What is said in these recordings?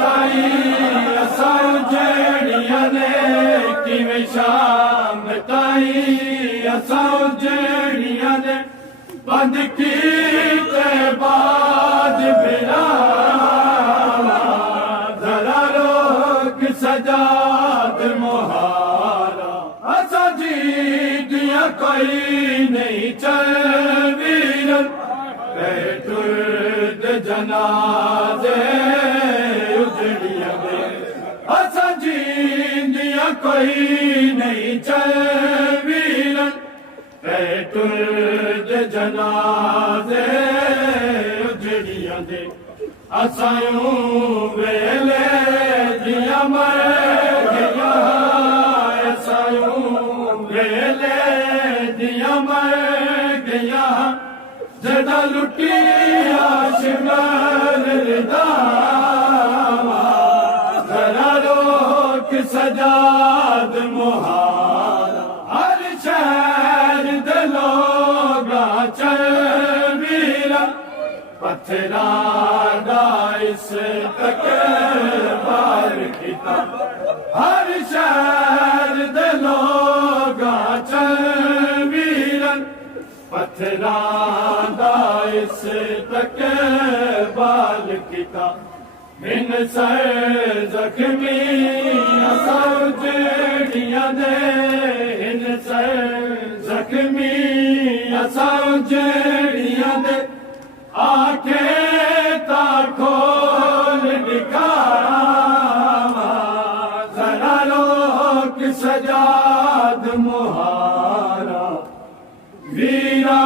ताई असां जड़ियां ने किवें शाम ताई असां जड़ियां ने बंद कीते बाद बिना जरा रोक सजाद मुहारा असा जी दिया कोई नहीं चल वीरन टुर्द जनाजे उजड़िया दे असा जी दिया कोई नहीं चल वीरन टुर्द जनाजे उजड़िया दे असायूं वेले दिया मर गया असायूं वेले दिया मर गया जदा लुटिया शिमर रिदावा जरा रोक सजाद मुहारा हर शहर दे लोगा चल वीरा पत्थरा दा इस तक बार किता हर शहर दे लोगा चल वीरन पत्थरा दा इस तक बाल किता बिन सर जख्मी असां जड़ियां दे इन सर जख्मी असां जड़ियां दे आखे ता खोल दिखावा जरा लोक सजाद मुहारा वीरा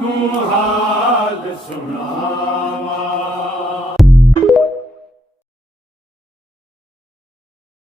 को हाल सुना।